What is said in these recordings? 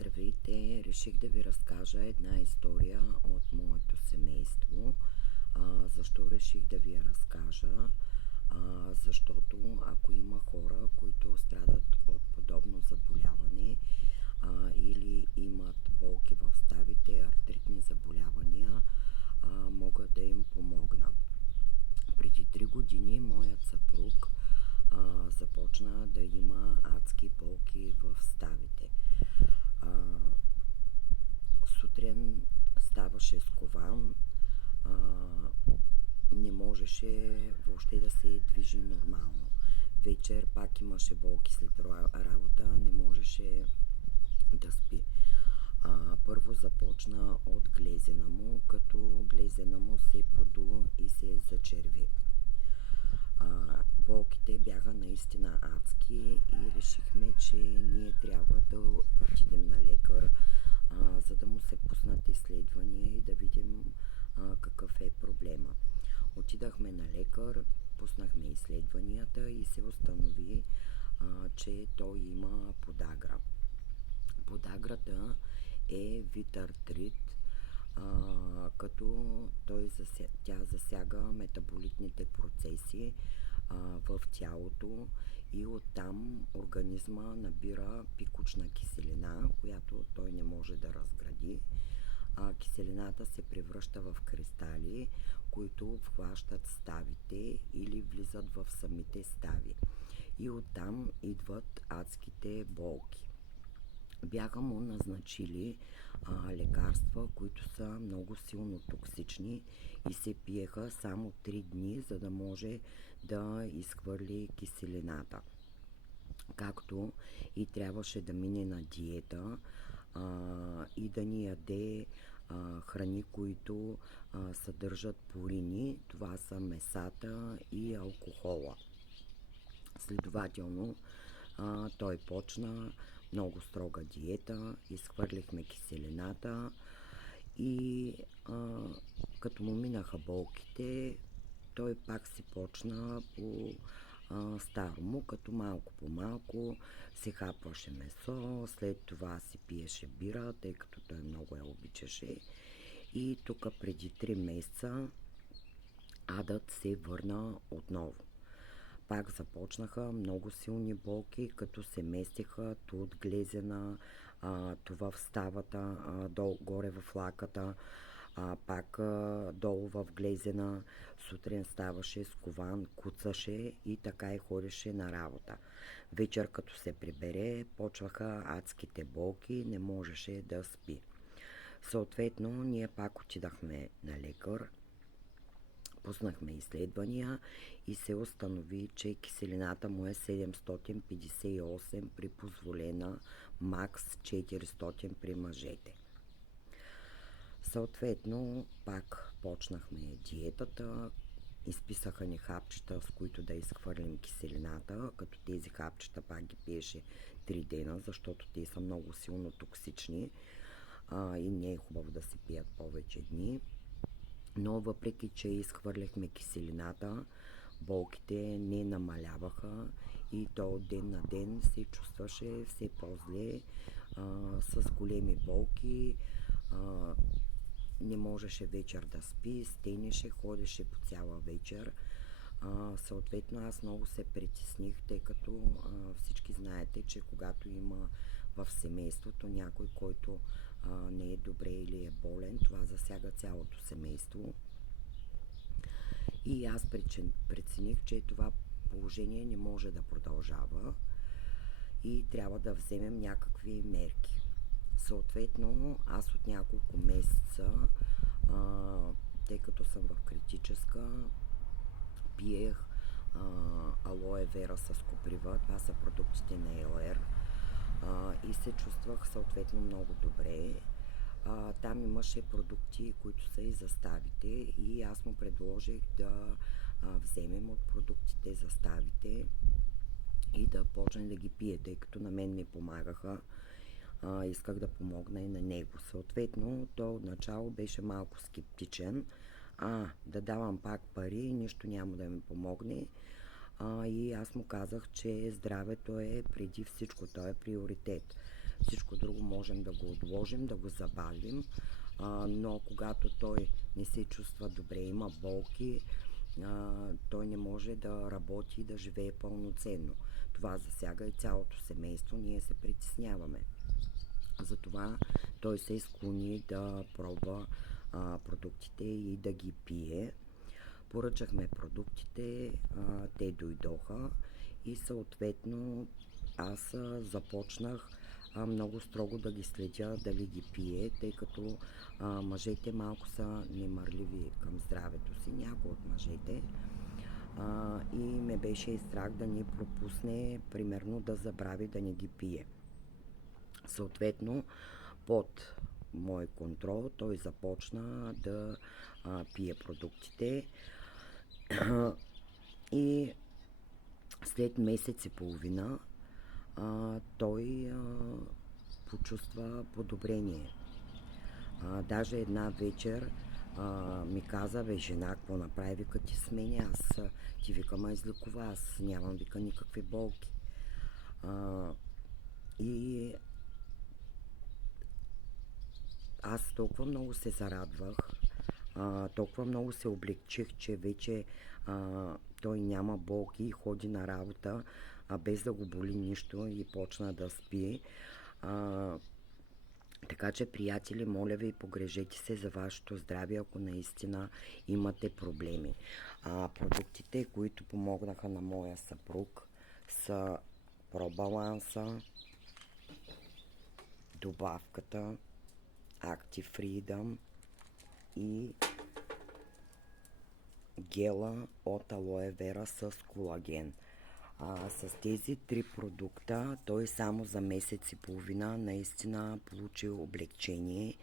Здравейте! Реших да ви разкажа една история от моето семейство. Защо реших да ви я разкажа? Защото ако има хора, които страдат от подобно заболяване или имат болки в ставите, артритни заболявания, мога да им помогна. Преди 3 години моят съпруг започна да има адски болки в ставите. Сутрин ставаше скован, не можеше въобще да се движи нормално. Вечер пак имаше болки след работа, не можеше да спи. Първо започна от глезена му, като глезена му се поду и се зачерви. Болките бяха наистина адски и решихме, че ние трябва да отидем на лекар, за да му се пуснат изследвания и да видим какъв е проблема. Отидахме на лекар, пуснахме изследванията и се установи, че той има подагра. Подаграта е вид артрит, като тя засяга метаболитните процеси в тялото и оттам организма набира пикочна киселина, която той не може да разгради. Киселината се превръща в кристали, които обхващат ставите или влизат в самите стави. И оттам идват адските болки. Бяха му назначили лекарства, които са много силно токсични и се пиеха само 3 дни, за да може да изхвърли киселината. Както и трябваше да мине на диета и да ни яде храни, които съдържат пурини. Това са месата и алкохола. Следователно, той почна много строга диета, изхвърлихме киселината и като му минаха болките, той пак си почна по старому, като малко по малко се хапваше месо, след това си пиеше бира, тъй като той много я обичаше. И тук преди 3 месеца адът се върна отново. Пак започнаха много силни болки, като се местиха то от глезена, то в ставата, горе в лаката, пак долу в глезена. Сутрин ставаше скован, куцаше и така и ходеше на работа. Вечер като се прибере, почваха адските болки, не можеше да спи. Съответно, ние пак отидахме на лекар, пуснахме изследвания и се установи, че киселината му е 758 при позволена макс 400 при мъжете. Съответно, пак почнахме диетата, изписаха ни хапчета, с които да изхвърлим киселината, като тези хапчета пак ги пиеше 3 дена, защото те са много силно токсични и не е хубаво да се пият повече дни. Но въпреки, че изхвърляхме киселината, болките не намаляваха и то от ден на ден се чувстваше все по-зле, с големи болки, не можеше вечер да спи, стенеше, ходеше по цяла вечер. Съответно аз много се притесних, тъй като всички знаете, че когато има в семейството някой, който не е добре или е болен, това засяга цялото семейство. И аз прецених, че това положение не може да продължава и трябва да вземем някакви мерки. Съответно, аз от няколко месеца, тъй като съм в критическа, пиех алоe вера с коприва, това са продуктите на ЕЛР, и се чувствах съответно много добре. Там имаше продукти, които са и за ставите и аз му предложих да вземем от продуктите за ставите и да почне да ги пие, тъй като на мен ми помагаха. Исках да помогна и на него. Съответно, той отначало беше малко скептичен. Да давам пак пари, нищо няма да ми помогне. И аз му казах, че здравето е преди всичко, то е приоритет. Всичко друго можем да го отложим, да го забавим, но когато той не се чувства добре, има болки, той не може да работи и да живее пълноценно. Това засяга и цялото семейство, ние се притесняваме. Затова той се склони да пробва продуктите и да ги пие. Поръчахме продуктите, те дойдоха и съответно аз започнах много строго да ги следя дали ги пие, тъй като мъжете малко са немърливи към здравето си, някои от мъжете. И ме беше и страх да ни пропусне, примерно да забрави да не ги пие. Съответно, под мой контрол той започна да пие продуктите и след месец и половина той почувства подобрение. Даже една вечер ми каза: бе, жена, какво направи? Вика, ти смени, аз ти вика, ма излекува, аз нямам, вика, никакви болки. И аз толкова много се зарадвах, толкова много се облегчих, че вече той няма болки и ходи на работа, без да го боли нищо и почна да спи. Така че, приятели, моля ви, погрежете се за вашето здраве, ако наистина имате проблеми. Продуктите, които помогнаха на моя съпруг, са Пробаланса, добавката Active Freedom и гела от алоe вера с колаген. С тези 3 продукта той само за месец и половина наистина получи облегчение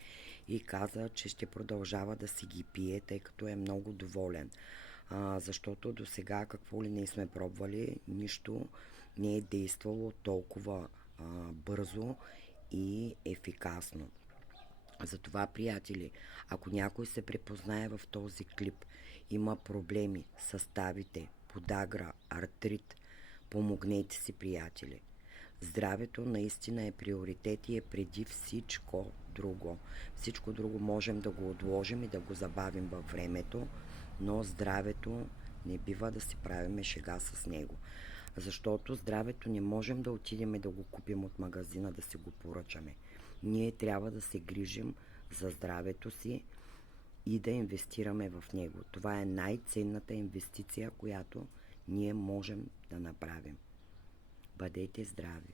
и каза, че ще продължава да си ги пие, тъй като е много доволен. Защото до сега какво ли не сме пробвали, нищо не е действало толкова бързо и ефикасно. Затова, приятели, ако някой се препознае в този клип, има проблеми, съставите, подагра, артрит, помогнете си, приятели. Здравето наистина е приоритет и е преди всичко друго. Всичко друго можем да го отложим и да го забавим във времето, но здравето не бива да си правиме шега с него. Защото здравето не можем да отидем и да го купим от магазина, да си го поръчаме. Ние трябва да се грижим за здравето си и да инвестираме в него. Това е най-ценната инвестиция, която ние можем да направим. Бъдете здрави!